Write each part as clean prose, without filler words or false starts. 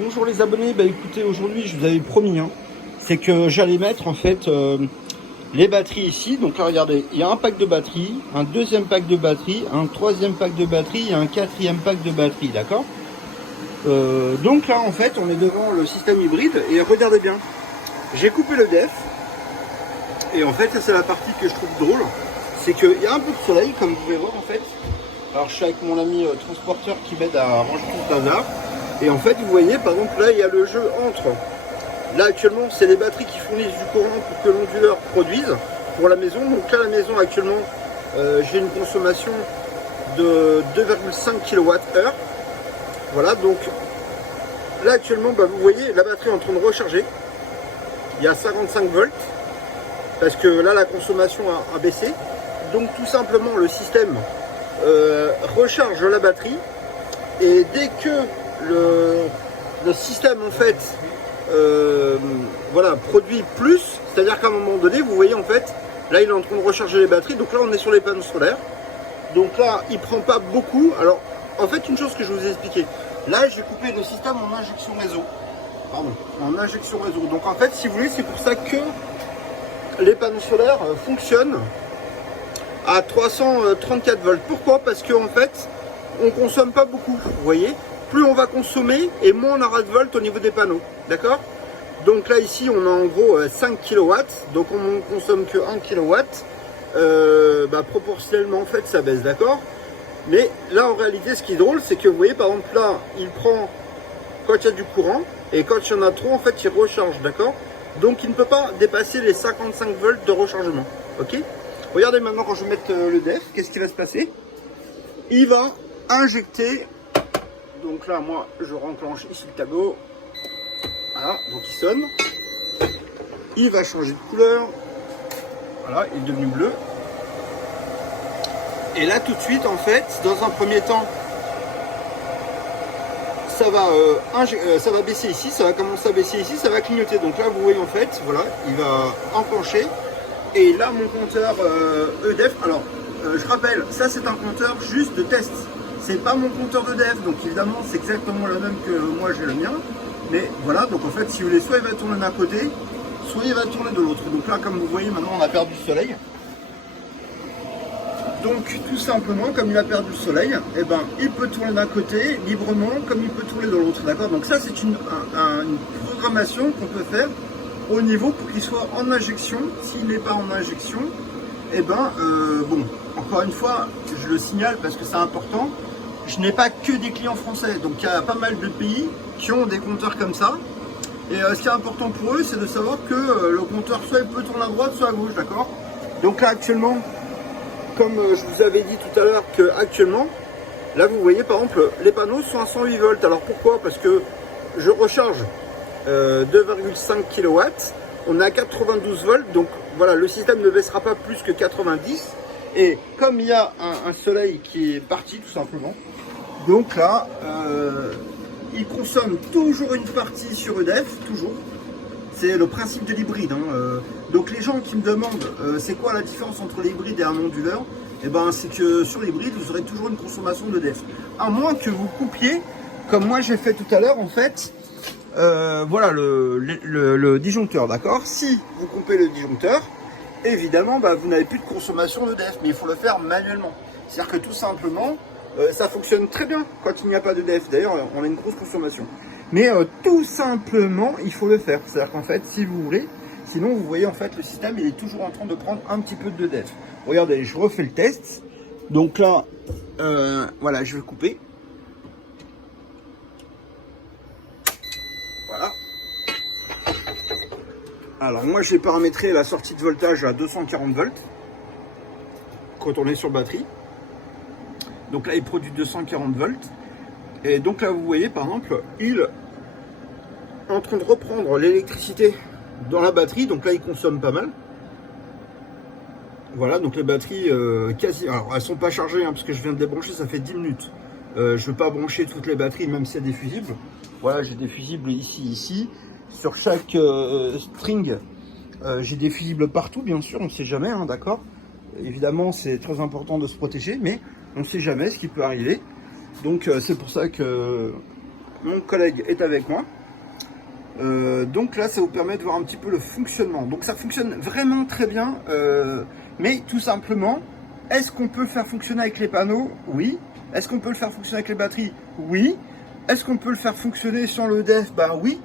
Bonjour les abonnés, bah écoutez, aujourd'hui je vous avais promis, c'est que j'allais mettre en fait les batteries ici. Donc là regardez, il y a un pack de batterie, un deuxième pack de batterie, un troisième pack de batterie et un quatrième pack de batterie, d'accord. Donc là en fait on est devant le système hybride et regardez bien, j'ai coupé le def et en fait ça c'est la partie que je trouve drôle, c'est qu'il y a un peu de soleil comme vous pouvez voir en fait. Alors je suis avec mon ami transporteur qui m'aide à ranger tout le bazar. Et en fait, vous voyez, par exemple, là, il y a le jeu entre. Là, actuellement, c'est les batteries qui fournissent du courant pour que l'onduleur produise pour la maison. Donc là, la maison, actuellement, j'ai une consommation de 2,5 kWh. Voilà, donc là, actuellement, bah, vous voyez, la batterie est en train de recharger. Il y a 55 volts. Parce que là, la consommation a baissé. Donc, tout simplement, le système recharge la batterie. Et dès que le système en fait voilà, produit plus, c'est-à-dire qu'à un moment donné vous voyez en fait là il est en train de recharger les batteries, donc là on est sur les panneaux solaires, donc là il prend pas beaucoup. Alors en fait une chose que je vous ai expliqué, là j'ai coupé le système en injection réseau, en injection réseau, donc en fait si vous voulez c'est pour ça que les panneaux solaires fonctionnent à 334 volts. Pourquoi? Parce que en fait on consomme pas beaucoup, vous voyez, plus on va consommer et moins on aura de volts au niveau des panneaux, d'accord. Donc là ici on a en gros 5 kW, donc on consomme que 1 kW, bah, proportionnellement en fait ça baisse, d'accord. Mais là en réalité ce qui est drôle c'est que vous voyez par exemple là il prend quand il y a du courant et quand il y en a trop en fait il recharge, d'accord. Donc il ne peut pas dépasser les 55 volts de rechargement, ok. Regardez maintenant quand je vais mettre le def, qu'est-ce qui va se passer? Il va injecter, donc là moi je renclenche ici le tableau, voilà, donc il sonne, il va changer de couleur, voilà, il est devenu bleu, et là tout de suite en fait, dans un premier temps, ça va baisser ici, ça va commencer à baisser ici, ça va clignoter, donc là vous voyez en fait, voilà, il va enclencher, et là mon compteur EDF, alors je rappelle, ça c'est un compteur juste de test. C'est pas mon compteur de def, donc évidemment c'est exactement le même que moi j'ai le mien. Mais voilà, donc en fait si vous voulez, soit il va tourner d'un côté, soit il va tourner de l'autre. Donc là comme vous voyez maintenant on a perdu le soleil. Donc tout simplement comme il a perdu le soleil, et ben, il peut tourner d'un côté librement comme il peut tourner de l'autre. D'accord. Donc ça c'est une programmation qu'on peut faire au niveau pour qu'il soit en injection. S'il n'est pas en injection, et ben bon, encore une fois, je le signale parce que c'est important. Je n'ai pas que des clients français, donc il y a pas mal de pays qui ont des compteurs comme ça. Et ce qui est important pour eux, c'est de savoir que le compteur soit il peut tourner à droite, soit à gauche, d'accord. Donc là actuellement, comme je vous avais dit tout à l'heure, que actuellement, là vous voyez par exemple, les panneaux sont à 108 volts. Alors pourquoi? Parce que je recharge 2,5 kW, on est à 92 volts, donc voilà, le système ne baissera pas plus que 90. Et comme il y a un soleil qui est parti tout simplement, donc là, il consomme toujours une partie sur EDF, toujours. C'est le principe de l'hybride. Donc les gens qui me demandent c'est quoi la différence entre l'hybride et un onduleur, et ben c'est que sur l'hybride vous aurez toujours une consommation d'EDF. À moins que vous coupiez, comme moi j'ai fait tout à l'heure en fait, voilà le disjoncteur, d'accord. Si vous coupez le disjoncteur, évidemment bah, vous n'avez plus de consommation d'EDF, mais il faut le faire manuellement. C'est-à-dire que tout simplement, ça fonctionne très bien quand il n'y a pas d'EDF. D'ailleurs, on a une grosse consommation. Mais tout simplement, il faut le faire. C'est-à-dire qu'en fait, si vous voulez, sinon vous voyez en fait le système, il est toujours en train de prendre un petit peu d'EDF. Regardez, je refais le test. Donc là, voilà, je vais couper. Voilà. Alors moi, j'ai paramétré la sortie de voltage à 240 volts quand on est sur batterie. Donc là, il produit 240 volts. Et donc là, vous voyez, par exemple, il est en train de reprendre l'électricité dans la batterie. Donc là, il consomme pas mal. Voilà, donc les batteries, quasi... Alors, elles sont pas chargées, parce que je viens de les brancher, ça fait 10 minutes. Je ne veux pas brancher toutes les batteries, même si c'est des fusibles. Voilà, j'ai des fusibles ici. Sur chaque string, j'ai des fusibles partout, bien sûr, on ne sait jamais, d'accord. Évidemment, c'est très important de se protéger, mais on ne sait jamais ce qui peut arriver. Donc c'est pour ça que mon collègue est avec moi. Donc là, ça vous permet de voir un petit peu le fonctionnement. Donc ça fonctionne vraiment très bien, mais tout simplement, est-ce qu'on peut le faire fonctionner avec les panneaux? Oui. Est-ce qu'on peut le faire fonctionner avec les batteries? Oui. Est-ce qu'on peut le faire fonctionner sans le DEF? Ben oui,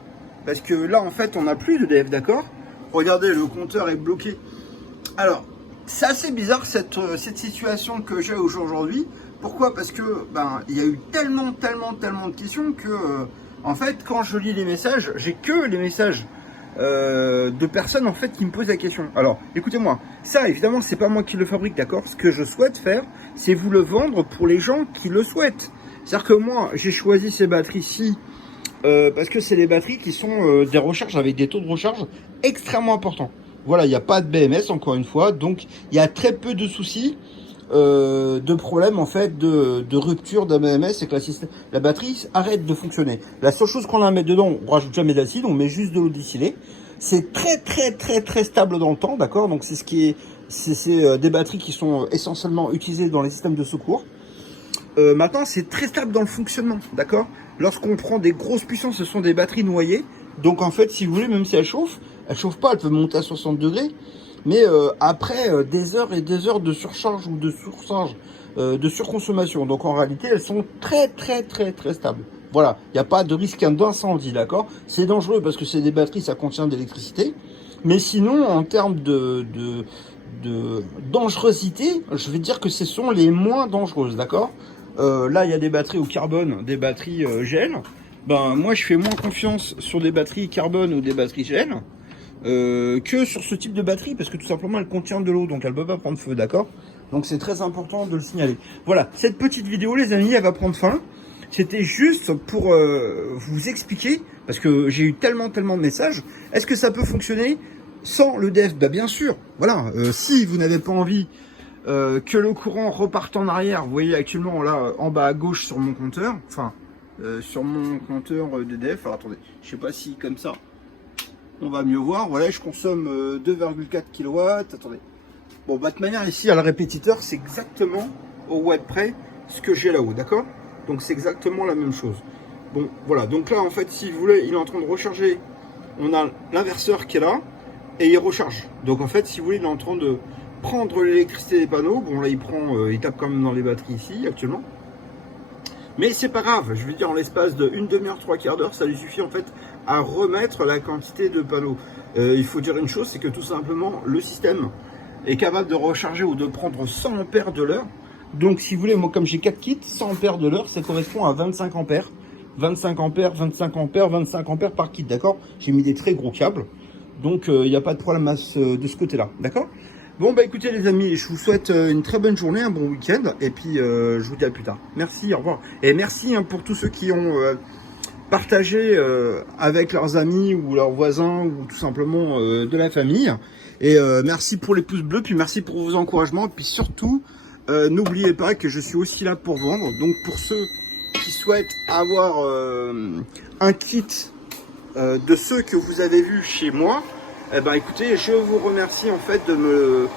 parce que là, en fait, on n'a plus de DEF, d'accord? Regardez, le compteur est bloqué. Alors, c'est assez bizarre cette situation que j'ai aujourd'hui. Pourquoi? Parce que il y a eu tellement de questions que en fait, quand je lis les messages, j'ai que les messages de personnes en fait qui me posent la question. Alors, écoutez-moi, ça évidemment c'est pas moi qui le fabrique, d'accord? Ce que je souhaite faire, c'est vous le vendre pour les gens qui le souhaitent. C'est-à-dire que moi, j'ai choisi ces batteries-ci parce que c'est des batteries qui sont des recharges avec des taux de recharge extrêmement importants. Voilà, il n'y a pas de BMS encore une fois, donc il y a très peu de soucis. De problèmes en fait de rupture d'un BMS, c'est que la batterie arrête de fonctionner. La seule chose qu'on a à mettre dedans, on rajoute jamais d'acide, on met juste de l'eau distillée. C'est très stable dans le temps, d'accord? Donc c'est ce qui est, c'est des batteries qui sont essentiellement utilisées dans les systèmes de secours. Maintenant, c'est très stable dans le fonctionnement, d'accord? Lorsqu'on prend des grosses puissances, ce sont des batteries noyées. Donc en fait, si vous voulez, même si elle chauffe pas, elle peut monter à 60 degrés. Mais après des heures et des heures de surcharge ou de surcharge, de surconsommation. Donc en réalité, elles sont très stables. Voilà, il n'y a pas de risque d'incendie, d'accord? C'est dangereux parce que c'est des batteries, ça contient de l'électricité. Mais sinon, en termes de dangerosité, je vais dire que ce sont les moins dangereuses, d'accord? Là, il y a des batteries au carbone, des batteries gel. Moi, je fais moins confiance sur des batteries carbone ou des batteries gel. Que sur ce type de batterie parce que tout simplement elle contient de l'eau donc elle ne peut pas prendre feu, d'accord? Donc c'est très important de le signaler. Voilà, cette petite vidéo les amis, elle va prendre fin. C'était juste pour vous expliquer parce que j'ai eu tellement de messages. Est-ce que ça peut fonctionner sans le DEF? Bien sûr, voilà. Si vous n'avez pas envie que le courant reparte en arrière, vous voyez actuellement là en bas à gauche sur mon compteur, enfin sur mon compteur de DEF. Alors attendez, je sais pas si comme ça on va mieux voir. Voilà, je consomme 2,4 kW. Attendez. Bon, de manière, ici, à le répétiteur, c'est exactement au watt près ce que j'ai là-haut, d'accord? Donc, c'est exactement la même chose. Bon, voilà. Donc là, en fait, si vous voulez, il est en train de recharger. On a l'inverseur qui est là et il recharge. Donc, en fait, si vous voulez, il est en train de prendre l'électricité des panneaux. Bon, là, il tape quand même dans les batteries ici, actuellement. Mais c'est pas grave, je veux dire en l'espace d'une demi-heure, 3/4 d'heure, ça lui suffit en fait à remettre la quantité de panneaux. Il faut dire une chose, c'est que tout simplement le système est capable de recharger ou de prendre 100 ampères de l'heure. Donc si vous voulez, moi comme j'ai 4 kits, 100 ampères de l'heure, ça correspond à 25 ampères. 25 ampères, 25 ampères, 25 ampères par kit, d'accord? J'ai mis des très gros câbles, donc il n'y a pas de problème de ce côté-là, d'accord? Bon écoutez les amis, je vous souhaite une très bonne journée, un bon week-end, et puis je vous dis à plus tard. Merci, au revoir. Et merci pour tous ceux qui ont partagé avec leurs amis ou leurs voisins ou tout simplement de la famille. Et merci pour les pouces bleus, puis merci pour vos encouragements, et puis surtout, n'oubliez pas que je suis aussi là pour vendre. Donc pour ceux qui souhaitent avoir un kit de ceux que vous avez vus chez moi, écoutez, je vous remercie en fait de me...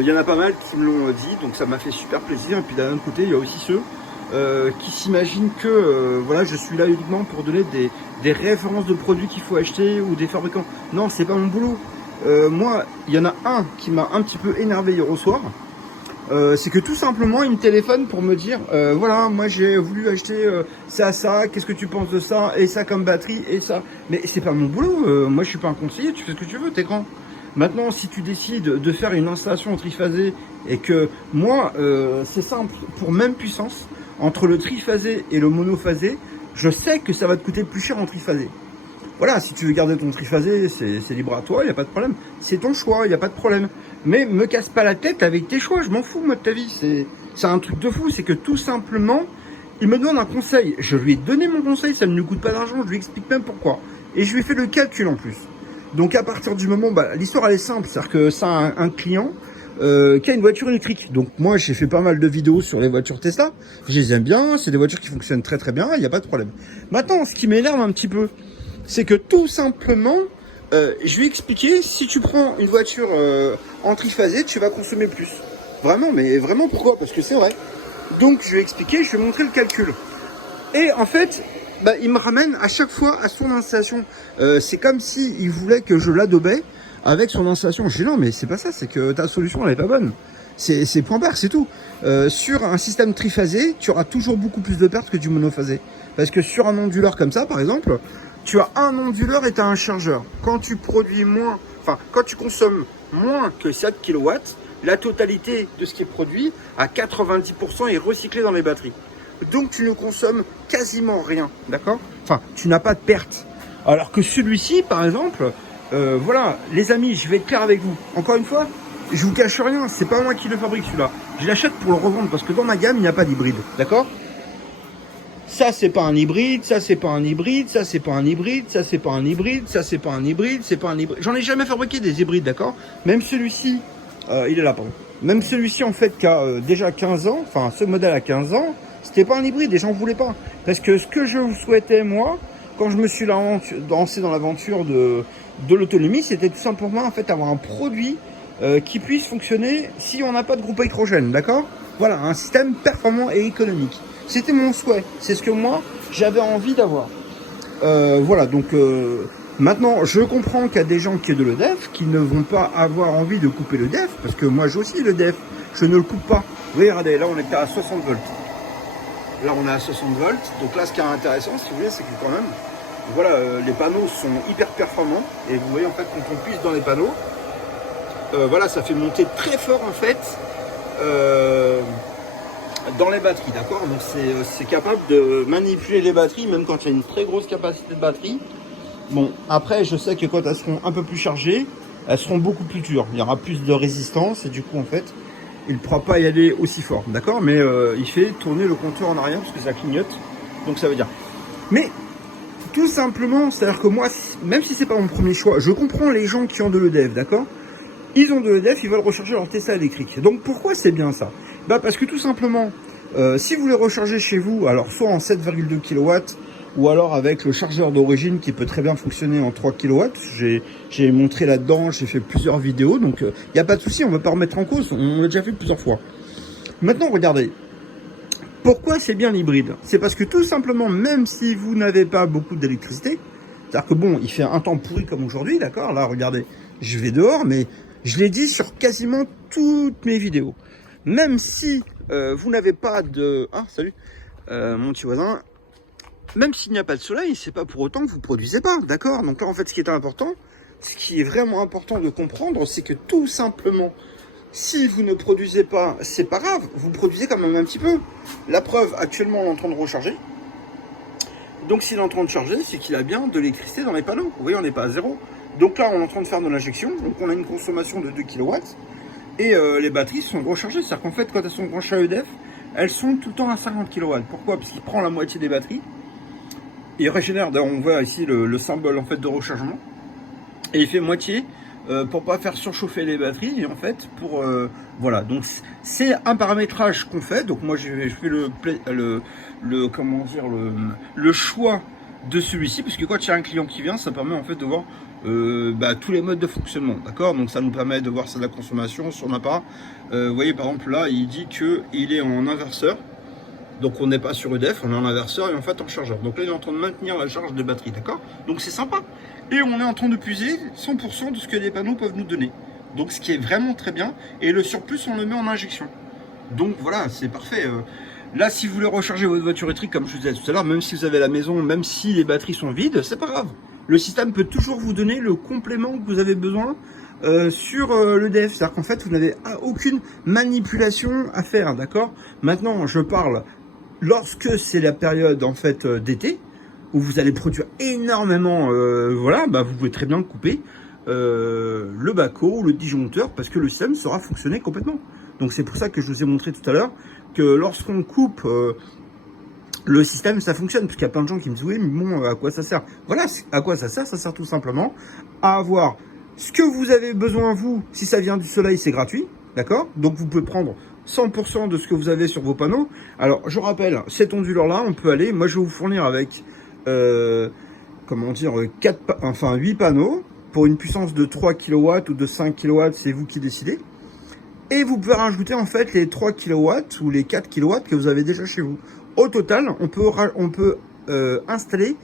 Il y en a pas mal qui me l'ont dit, donc ça m'a fait super plaisir. Et puis d'un autre côté, il y a aussi ceux qui s'imaginent que voilà, je suis là uniquement pour donner des références de produits qu'il faut acheter ou des fabricants. Non, c'est pas mon boulot. Moi, il y en a un qui m'a un petit peu énervé hier au soir. C'est que tout simplement il me téléphone pour me dire voilà, moi j'ai voulu acheter ça, qu'est-ce que tu penses de ça, et ça comme batterie, et ça. Mais c'est pas mon boulot, moi je suis pas un conseiller, tu fais ce que tu veux, t'es grand. Maintenant, si tu décides de faire une installation triphasée et que moi c'est simple, pour même puissance, entre le triphasé et le monophasé, je sais que ça va te coûter plus cher en triphasé. Voilà, si tu veux garder ton triphasé, c'est libre à toi, il n'y a pas de problème. C'est ton choix, il n'y a pas de problème. Mais me casse pas la tête avec tes choix, je m'en fous moi de ta vie. C'est un truc de fou, c'est que tout simplement, il me demande un conseil. Je lui ai donné mon conseil, ça ne lui coûte pas d'argent, je lui explique même pourquoi. Et je lui ai fait le calcul en plus. Donc à partir du moment, l'histoire elle est simple, c'est-à-dire que ça a un client qui a une voiture électrique. Donc moi j'ai fait pas mal de vidéos sur les voitures Tesla, je les aime bien, c'est des voitures qui fonctionnent très bien, il n'y a pas de problème. Maintenant, ce qui m'énerve un petit peu, c'est que tout simplement, je lui ai expliqué, si tu prends une voiture en triphasé, tu vas consommer plus. Vraiment, mais vraiment pourquoi? Parce que c'est vrai. Donc je lui ai expliqué, je lui ai montré le calcul. Et en fait, bah, il me ramène à chaque fois à son installation. C'est comme si il voulait que je l'adobais avec son installation. Je dis non, mais c'est pas ça, c'est que ta solution elle est pas bonne. C'est point barre, c'est tout. Sur un système triphasé, tu auras toujours beaucoup plus de pertes que du monophasé. Parce que sur un onduleur comme ça, par exemple, tu as un onduleur et tu as un chargeur. Quand tu produis moins, enfin, quand tu consommes moins que 7 kW, la totalité de ce qui est produit, à 90%, est recyclé dans les batteries. Donc, tu ne consommes quasiment rien, d'accord? Enfin, tu n'as pas de perte. Alors que celui-ci, par exemple, voilà, les amis, je vais être clair avec vous. Encore une fois, je vous cache rien, c'est pas moi qui le fabrique celui-là. Je l'achète pour le revendre parce que dans ma gamme, il n'y a pas d'hybride, d'accord? Ça, c'est pas un hybride, ça, c'est pas un hybride, ça, c'est pas un hybride, ça, c'est pas un hybride, ça, c'est pas un hybride, c'est pas un hybride. J'en ai jamais fabriqué des hybrides, d'accord? Même celui-ci, il est là, pardon. Même celui-ci, en fait, qui a déjà 15 ans, enfin, ce modèle a 15 ans, c'était pas un hybride et j'en voulais pas. Parce que ce que je souhaitais, moi, quand je me suis lancé dans l'aventure de l'autonomie, c'était tout simplement, en fait, avoir un produit qui puisse fonctionner si on n'a pas de groupe à hydrogène, d'accord? Voilà, un système performant et économique. C'était mon souhait, c'est ce que moi, j'avais envie d'avoir. Voilà, donc maintenant, je comprends qu'il y a des gens qui ont de l'EDF, qui ne vont pas avoir envie de couper le DEF, parce que moi j'ai aussi l'EDF, je ne le coupe pas. Regardez, là on est à 60 volts. Là on est à 60 volts, donc là ce qui est intéressant, si vous voulez, c'est que quand même, voilà, les panneaux sont hyper performants, et vous voyez en fait quand on puise dans les panneaux, voilà, ça fait monter très fort en fait dans les batteries, d'accord? Donc c'est capable de manipuler les batteries, même quand il y a une très grosse capacité de batterie. Bon, après, je sais que quand elles seront un peu plus chargées, elles seront beaucoup plus dures. Il y aura plus de résistance et du coup, en fait, il ne pourra pas y aller aussi fort, d'accord? Mais il fait tourner le compteur en arrière parce que ça clignote, donc ça veut dire. Mais tout simplement, c'est-à-dire que moi, même si c'est pas mon premier choix, je comprends les gens qui ont de l'EDF, d'accord? Ils ont de l'EDF, ils veulent recharger leur Tesla électrique. Donc pourquoi c'est bien ça? Bah parce que tout simplement, si vous les rechargez chez vous, alors soit en 7,2 kW, ou alors avec le chargeur d'origine qui peut très bien fonctionner en 3 kW. J'ai montré là-dedans, j'ai fait plusieurs vidéos, donc il n'y a pas de souci, on ne va pas remettre en cause, on l'a déjà fait plusieurs fois. Maintenant, regardez, pourquoi c'est bien l'hybride? C'est parce que tout simplement, même si vous n'avez pas beaucoup d'électricité, c'est-à-dire que bon, il fait un temps pourri comme aujourd'hui, d'accord? Là, regardez, je vais dehors, mais je l'ai dit sur quasiment toutes mes vidéos. Même si vous n'avez pas de... Ah, salut, mon petit voisin. Même s'il n'y a pas de soleil, c'est pas pour autant que vous produisez pas, d'accord? Donc là, en fait, ce qui est important, ce qui est vraiment important de comprendre, c'est que tout simplement, si vous ne produisez pas, c'est pas grave, vous produisez quand même un petit peu. La preuve, actuellement, on est en train de recharger. Donc, s'il est en train de charger, c'est qu'il a bien de l'électricité dans les panneaux. Vous voyez, on n'est pas à zéro. Donc là, on est en train de faire de l'injection. Donc, on a une consommation de 2 kW. Et les batteries sont rechargées. C'est-à-dire qu'en fait, quand elles sont branchées à EDF, elles sont tout le temps à 50 kW. Pourquoi? Parce qu'il prend la moitié des batteries. Il régénère, d'ailleurs on voit ici le symbole en fait de rechargement, et il fait moitié pour pas faire surchauffer les batteries, et en fait pour voilà, donc c'est un paramétrage qu'on fait. Donc moi je fais comment dire, le choix de celui-ci, parce que quand il y a un client qui vient, ça permet en fait de voir tous les modes de fonctionnement, d'accord? Donc ça nous permet de voir ça de la consommation sur ma part. Vous voyez par exemple là il dit que il est en inverseur. Donc on n'est pas sur EDF, on est en inverseur et en fait en chargeur. Donc là il est en train de maintenir la charge de batterie, d'accord? Donc c'est sympa. Et on est en train de puiser 100% de ce que les panneaux peuvent nous donner. Donc ce qui est vraiment très bien. Et le surplus on le met en injection. Donc voilà, c'est parfait. Là si vous voulez recharger votre voiture électrique, comme je vous disais tout à l'heure, même si vous avez la maison, même si les batteries sont vides, c'est pas grave. Le système peut toujours vous donner le complément que vous avez besoin sur l'EDF. C'est-à-dire qu'en fait vous n'avez aucune manipulation à faire, d'accord? Maintenant je parle... Lorsque c'est la période en fait d'été, où vous allez produire énormément, voilà, vous pouvez très bien couper le baco ou le disjoncteur, parce que le système sera fonctionner complètement. Donc c'est pour ça que je vous ai montré tout à l'heure que lorsqu'on coupe le système, ça fonctionne. Parce qu'il y a plein de gens qui me disent oui, mais bon, à quoi ça sert? Voilà, à quoi ça sert? Ça sert tout simplement à avoir ce que vous avez besoin, vous. Si ça vient du soleil, c'est gratuit, d'accord? Donc vous pouvez prendre 100% de ce que vous avez sur vos panneaux. Alors, je rappelle, cet onduleur-là, on peut aller... Moi, je vais vous fournir avec, comment dire, 8 panneaux pour une puissance de 3 kW ou de 5 kW, c'est vous qui décidez. Et vous pouvez rajouter, en fait, les 3 kW ou les 4 kW que vous avez déjà chez vous. Au total, on peut installer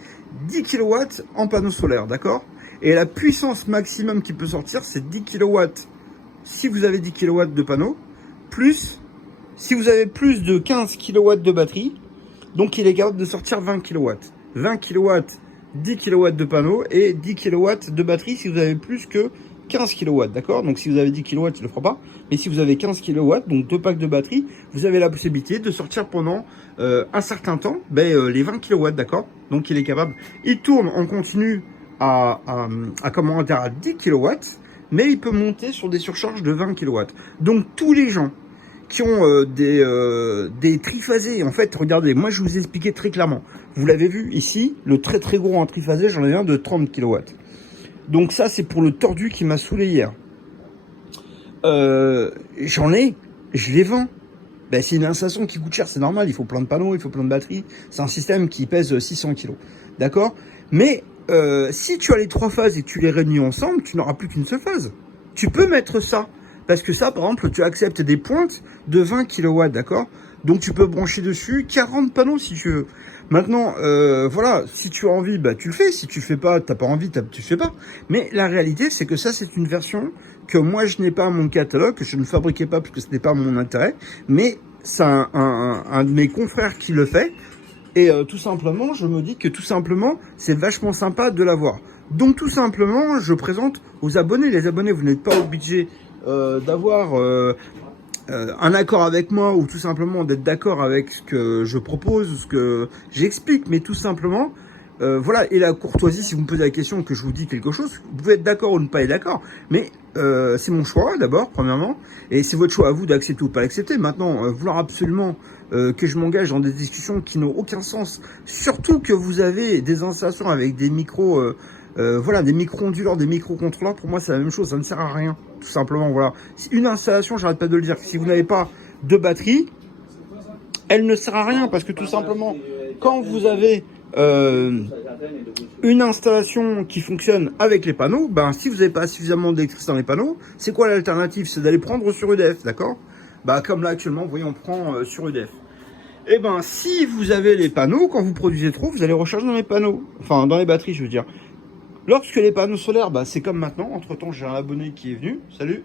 10 kW en panneau solaire, d'accord? Et la puissance maximum qui peut sortir, c'est 10 kW si vous avez 10 kW de panneau, plus si vous avez plus de 15 kW de batterie, donc il est capable de sortir 20 kW. 20 kW, 10 kW de panneau et 10 kW de batterie si vous avez plus que 15 kW, d'accord? Donc si vous avez 10 kW, il ne le fera pas. Mais si vous avez 15 kW, donc 2 packs de batterie, vous avez la possibilité de sortir pendant un certain temps les 20 kW, d'accord? Donc il est capable. Il tourne en continu à 10 kW, mais il peut monter sur des surcharges de 20 kW. Donc tous les gens qui ont des triphasés, en fait, regardez, moi je vous ai expliqué très clairement. Vous l'avez vu ici, le très très gros en triphasé, j'en ai un de 30 kW. Donc ça, c'est pour le tordu qui m'a saoulé hier. J'en ai, je les vends. Ben, c'est une installation qui coûte cher, c'est normal, il faut plein de panneaux, il faut plein de batteries. C'est un système qui pèse 600 kg. D'accord? Mais si tu as les 3 phases et que tu les réunis ensemble, tu n'auras plus qu'une seule phase. Tu peux mettre ça. Parce que ça, par exemple, tu acceptes des pointes de 20 kW, d'accord? Donc tu peux brancher dessus 40 panneaux si tu veux. Maintenant, voilà, si tu as envie, bah tu le fais. Si tu le fais pas, t'as pas envie, tu le fais pas. Mais la réalité, c'est que ça, c'est une version que moi, je n'ai pas à mon catalogue, que je ne fabriquais pas parce que ce n'est pas mon intérêt. Mais c'est un de mes confrères qui le fait. Et tout simplement, je me dis que tout simplement, c'est vachement sympa de l'avoir. Donc tout simplement, je présente aux abonnés. Les abonnés, vous n'êtes pas obligés d'avoir un accord avec moi ou tout simplement d'être d'accord avec ce que je propose, ce que j'explique, mais tout simplement, voilà, et la courtoisie, si vous me posez la question que je vous dis quelque chose, vous pouvez être d'accord ou ne pas être d'accord, mais c'est mon choix d'abord, premièrement, et c'est votre choix à vous d'accepter ou pas l'accepter. Maintenant, vouloir absolument que je m'engage dans des discussions qui n'ont aucun sens, surtout que vous avez des installations avec des micros... voilà, des micro-onduleurs, des micro-contrôleurs, pour moi c'est la même chose, ça ne sert à rien, tout simplement, voilà. Une installation, j'arrête pas de le dire, si vous n'avez pas de batterie, elle ne sert à rien, parce que tout simplement, quand vous avez une installation qui fonctionne avec les panneaux, ben si vous n'avez pas suffisamment d'électricité dans les panneaux, c'est quoi l'alternative? C'est d'aller prendre sur EDF, d'accord? Bah comme là actuellement, vous voyez, on prend sur EDF. Et ben si vous avez les panneaux, quand vous produisez trop, vous allez recharger dans les panneaux, enfin dans les batteries, je veux dire. Lorsque les panneaux solaires, bah, c'est comme maintenant. Entre temps, j'ai un abonné qui est venu. Salut.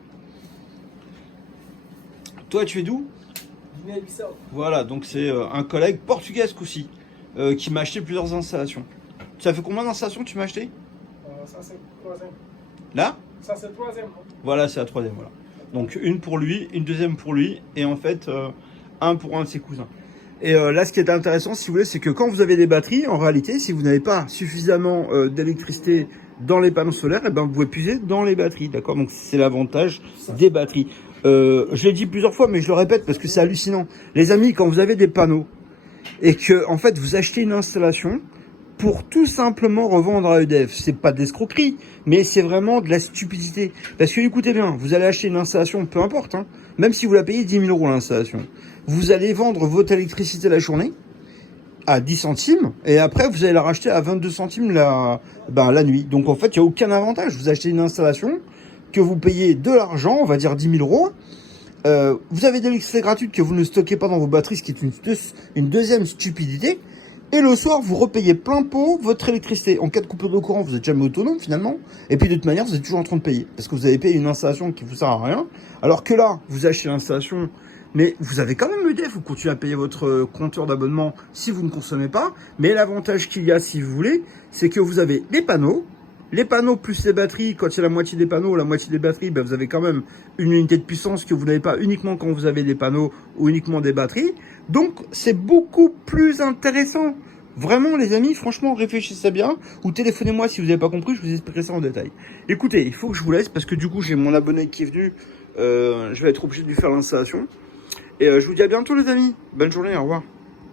Toi, tu es d'où? Voilà, donc c'est un collègue portugais aussi qui m'a acheté plusieurs installations. Ça fait combien d'installations que tu m'as acheté? Ça, c'est la troisième. Là? Ça, c'est la troisième. Voilà, c'est la troisième. Voilà. Donc une pour lui, une deuxième pour lui, et en fait un pour un de ses cousins. Et là, ce qui est intéressant, si vous voulez, c'est que quand vous avez des batteries, en réalité, si vous n'avez pas suffisamment d'électricité dans les panneaux solaires, et ben vous pouvez puiser dans les batteries, d'accord? Donc c'est l'avantage des batteries. Je l'ai dit plusieurs fois, mais je le répète parce que c'est hallucinant. Les amis, quand vous avez des panneaux et que en fait vous achetez une installation pour tout simplement revendre à EDF, c'est pas de l'escroquerie, mais c'est vraiment de la stupidité. Parce que écoutez bien, vous allez acheter une installation, peu importe, hein, même si vous la payez 10 000 € l'installation, vous allez vendre votre électricité la journée à 10 centimes et après vous allez la racheter à 22 centimes la nuit. Donc en fait, il n'y a aucun avantage. Vous achetez une installation que vous payez de l'argent, on va dire 10 000 €. Vous avez de l'électricité gratuite que vous ne stockez pas dans vos batteries, ce qui est une deuxième stupidité. Et le soir, vous repayez plein pot votre électricité. En cas de coupure de courant, vous n'êtes jamais autonome finalement. Et puis de toute manière, vous êtes toujours en train de payer. Parce que vous avez payé une installation qui vous sert à rien. Alors que là, vous achetez l'installation, mais vous avez quand même EDF. Vous continuez à payer votre compteur d'abonnement si vous ne consommez pas. Mais l'avantage qu'il y a, si vous voulez, c'est que vous avez les panneaux. Les panneaux plus les batteries, quand il y a la moitié des panneaux, la moitié des batteries, ben vous avez quand même une unité de puissance que vous n'avez pas uniquement quand vous avez des panneaux ou uniquement des batteries. Donc, c'est beaucoup plus intéressant. Vraiment, les amis, franchement, réfléchissez bien ou téléphonez-moi si vous n'avez pas compris, je vous expliquerai ça en détail. Écoutez, il faut que je vous laisse parce que du coup, j'ai mon abonné qui est venu. Je vais être obligé de lui faire l'installation. Et je vous dis à bientôt, les amis. Bonne journée, au revoir.